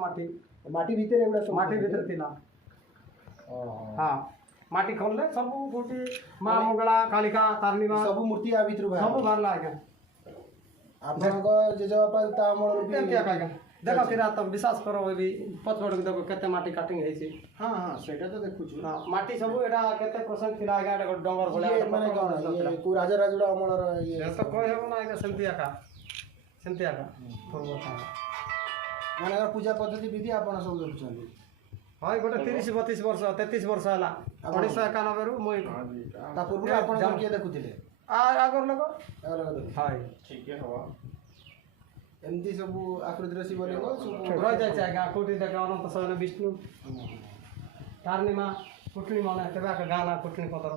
माटी माटी भीतर एगुड़ा सब माटी भीतर थिला हाँ माटी खोलले सब कोटी माँ मंगला कालिका तारिणी सब मूर्ति आ भीतर बाहर सब बाहर आज्ञा आपनको जेजबापा ता अमर भी क्या आज्ञा देखो फिर तो विश्वास करो भी पचपड़ के देखो केते माटी काटिंग है छी हां हां सेटा तो देखु छु हां माटी सब एटा केते परसेंट थिला आज्ञा एटा डंगर भले ये माने कोन ये को राजा राजुड़ा अमर ये तो कोई हेबो ना आज्ञा सेंती आका पूर्व था माने अगर पूजा पद्धति विधि आपण सब देखुछन हां गोटे 30 32 वर्ष 33 वर्ष हला 1991 रु मोई ता पूर्व आपण के देखुथिले आगर लोग हां ठीक है हवा एमती सब आकृति शिवलिंग सब रह जाय आज्ञा कोटी देख अनंत शयन विष्णु तारिणी माँ कुटनी माने तेबा का गाना कुटनी पतर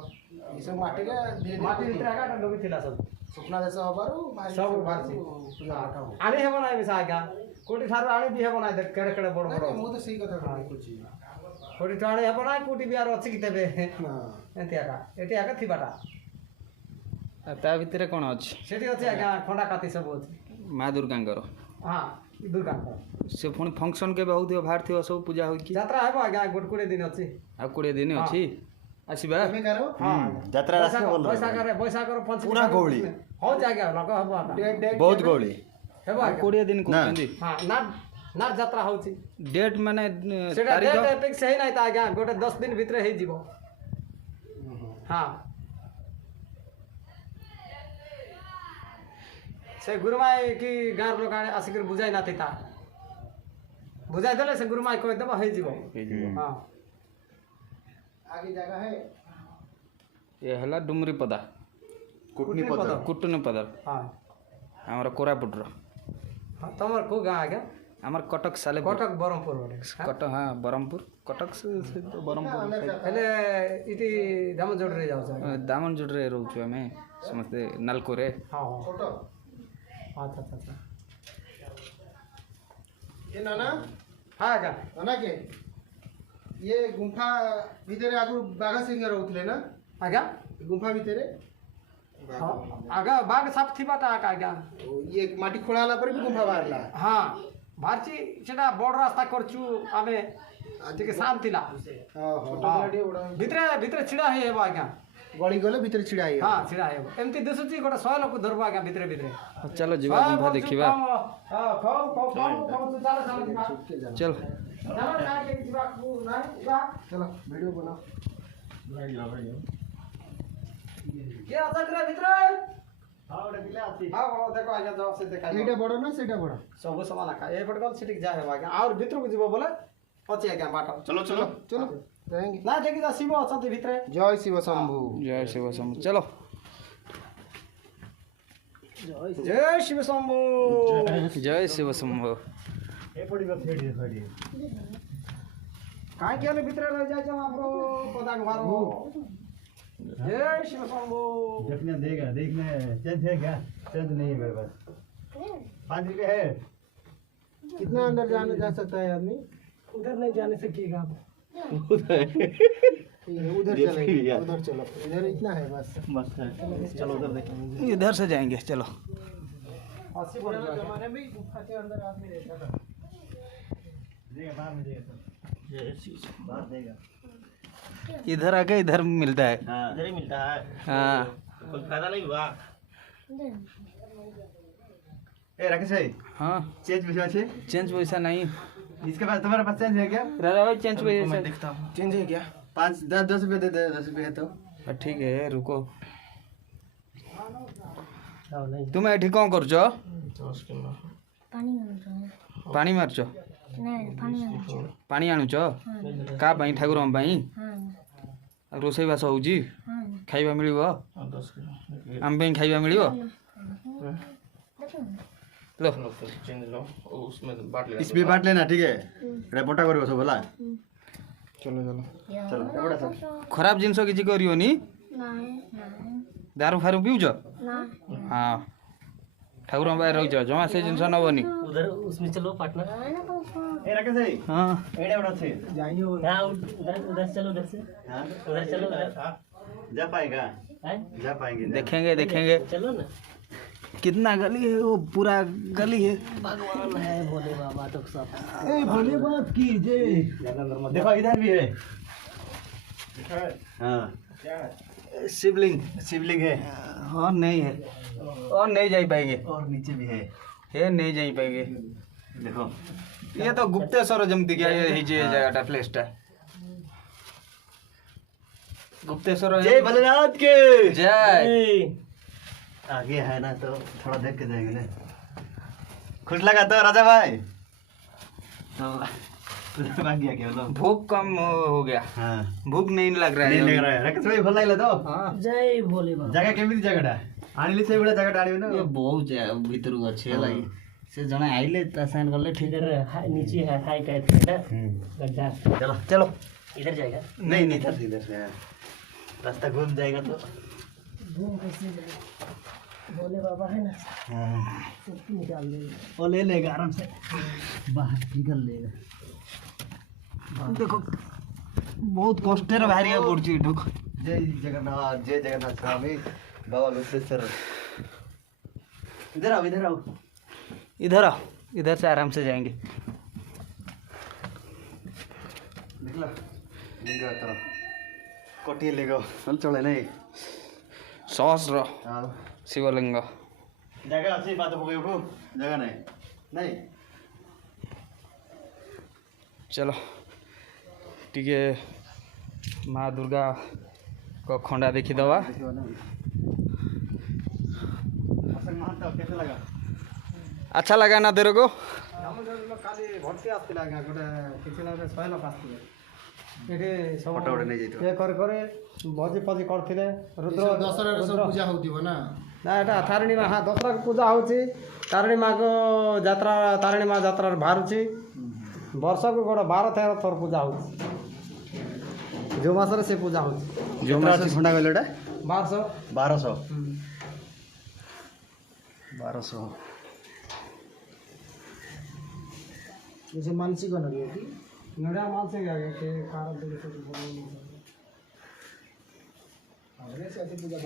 ई सब माटी के धीरे माटी भीतर आगा डबी थिला सब सुपना देश हबारु सब बारसी पूजा पाठ आनी हेबो ना बिसा आज्ञा कोटी थारो आनी भी हेबो ना देख केड़े केड़े बड़ बड़ मु तो सही कथा कहूची कोटी टाणे हेबो ना कोटी बियार अछि कि तेबे हां एंती आगा एटी आगा थिबाटा ता भितर कोन अछि सेठी अछि आज्ञा खंडा काती सब अछि माँ दुर्गांकर हां दुर्गा से पुणी फंक्शन के बहुत बाहर थी सब पूजा हो कि यात्रा हेबो आज्ञा गोटकुड़े दिन अछि आ 20 दिन अछि आसीबा तमे करो हां यात्रा रास्ता बोल बैसागर पंच पूरा गौली हो जाएगा लगा हेबो आगा डेट बहुत गौली हेबो आज्ञा 20 दिन कहंदी हां नाट यात्रा होछि डेट माने सेटा तारीख डेट एपिक सही नाही ता आज्ञा गोटे 10 दिन भितर हे जीवो हां से गुरुमाई की गार लोग आसिक बुझाई ना थिता बुझाई देले से गुरुमाई कह देबो हे जीवो हां आगे जगह है ये हला डुमरी पदा कुटनी पदर कुटनी पदर हां हमर कोरापुट रो हां तमर को गा आज्ञा हमर कटक साले कटक बरमपुर रोड कटक हां बरमपुर कटक से तो बरमपुर हेले इटी दामनजोड़ रे जाउ छ दामनजोड़ रे रहउछु हमें समझते नालको रे हां हां फोटो अच्छा ये नाना हां आज्ञा नाना के ये गुंफा भीतर आगु बाघा सिंह रहउतले ना आज्ञा गुंफा भीतर हां आगा बाग साफ थिबाटा आज्ञा ये माटी खोलाला पर भी गुंफा बाहरला हां भारची सेटा बड़ रास्ता करचू आमे ठीक शांत थिला हां हां भितरे छिड़ा हे हेबो आज्ञा गली गले भीतर छिड़ा है हां छिड़ा हेबो एमती दिसुची गोटे 100 लोक धरबो आज्ञा भितरे चलो जीवा गुंफा देखिबा हां कम चलो चल चलो ना के जीवा को ना जीवा चलो वीडियो बनाओ के आसा करे भितरे हां ओडे बिले आसी हां देखो आज्ञा जवाब से देखा एटा बड़ ना सेटा बड़ सब समान का ए पटकल सिटिक जा हेबो आज्ञा और भितर को जीवो बोले अछि आज्ञा बाटा चलो चलो चलो जाएंगे ना देखि जा शिव अछंती भितरे जय शिव शंभु जय शिव शंभु चलो जय शिव शंभु जय शिव शंभु काय केले भितरे रह जाय छ आपरो पदा घरो जय शिव शंभु देखने देगा देखने चंद है क्या चंद नहीं है मेरे पास 5 रुपये है कितना अंदर जाने जा सकता है आदमी उधर नहीं जाने सकेगा उधर चलेंगे उधर चलो इधर इतना है बस मस्त है चलो उधर देखेंगे इधर से जाएंगे चलो 80 बोल जमाने में गुफा के अंदर आदमी रहता था देगा बाद में देगा बाद देगा इधर आके इधर मिलता है हाँ इधर ही मिलता है हाँ कोई फायदा नहीं हुआ ए राकेश भाई हाँ चेंज पैसा है चेंज पैसा नहीं इसके पास तुम्हारे पास चेंज है क्या राजा भाई चेंज पैसा देखता हूँ चेंज है क्या 10 रुपये दे दे 10 रुपये है तो ठीक है रुको तुम एठी कौन करछ पानी मारछ पानी आणुछ का पाई ठाकुर पाई रोसई बास होउची खाइबा मिलिबो आम पे खाइबा मिलिबो लो चेंज लो उसमें बांट लेना इसमें बांट लेना ठीक है रिपोर्टा करियो सब भला चलो चलो चलो एबडा सब खराब जिनस किछि करियोनी दारू फारू पिउछ हाँ ठाकुर बाहर रही जमा से जिनस नबनी उधर उसमें चलो पार्टनर ए राकेश भाई हाँ एडा एबडा छे जाइए हाँ उधर चलो उधर से हां उधर चलो उधर जा पाएगा हैं? जा पाएंगे देखेंगे देखेंगे चलो ना कितना गली है वो, पूरा गली है। भगवान है भोले बाबा तो सब। ए भोले बात की जय। देखो इधर भी है। हाँ शिवलिंग शिवलिंग है और नहीं है, और नहीं जा पाएंगे, और नीचे भी है। नहीं जा पाएंगे। देखो ये तो गुप्तेश्वर जमती गया, ये जगह प्लेस गुप्तेश्वर। जय भोलेनाथ के जय। आगे है ना तो थोड़ा देख के जाएंगे ना। खुश लगा तो राजा भाई? तो भाग गया क्या मतलब? भूख कम हो गया, हाँ भूख नहीं लग रहा नहीं है। लग रहा है। राकेश भाई भल लागला तो? हाँ जय भोले बाबा। ଜାଗା କେମିତି ଜାଗାଟା? ଆଣିଲି ସେଇଭଳିଆ ଜାଗାଟା ଆଣିବି ନା। ये बहुत ଭିतरକୁ ଅଛି ହେଲା କି, से जने आइले ता साइन गले ठीक इधर नीचे है हाई टाइप है ना गड्ढा। चलो चलो। इधर जाएगा। नहीं नहीं इधर इधर से रास्ता घूम जाएगा तो। घूम कैसे जाएगा? भोले बाबा है ना, सब निकाल देगा। वो ले लेगा आराम से, बाहर निकल लेगा। देखो बहुत कष्टेर बाहरिया पड़छि ढुक। जय जगन्नाथ, जय जगन्नाथ स्वामी बाबा विश्वेश्वर। इधर आओ, इधर आओ। इधर आओ, इधर से आराम से जाएंगे। निकला लिंग तरफ कोठी लेगो चल चले नहीं। सहस्र आओ शिवलिंग। जगह अच्छी बात हो गई। उठो जगह नहीं नहीं। चलो टिके माँ दुर्गा को खंडा देखी दवा। कैसे लगा? अच्छा लगा ना तेरे को? କାଲି ଭର୍ତ୍ତି ଆସିଥିଲା ଆଜ୍ଞା, ଗୋଟେ କିଛି ନା ଗୋଟେ 100 ଲୋକ ଆସିଥିଲେ ଏଠି ସବୁ ଫଟୋ ଗୋଟେ ନେଇଯାଇଥିବ। ଇଏ କରି କରି ଭୋଜି ଫୋଜି କରିଥିଲେ। ରୁଦ୍ର ଦଶହରାରେ ସବୁ ରୁଦ୍ର ପୂଜା ହଉଥିବ ନା? ନା ଏଟା ତାରିଣୀ ମା, ହଁ ଦଶହରାକୁ ପୂଜା ହେଉଛି। ତାରିଣୀ ମା'କୁ ଯାତ୍ରା, ତାରିଣୀ ମା' ଯାତ୍ରାରେ ବାହାରୁଛି। ବର୍ଷକୁ ଗୋଟେ 12-13 ଥର ପୂଜା ହେଉଛି। ଯେଉଁ ମାସରେ ସେ ପୂଜା ହେଉଛି जो कितना अच्छी खंडा गले एटा? 1200। 1200 1200। जैसे मानसिक नड़ी की नड़ा मानसिक आ गया के कारण से सब बोल नहीं सकते। अरे से पूजा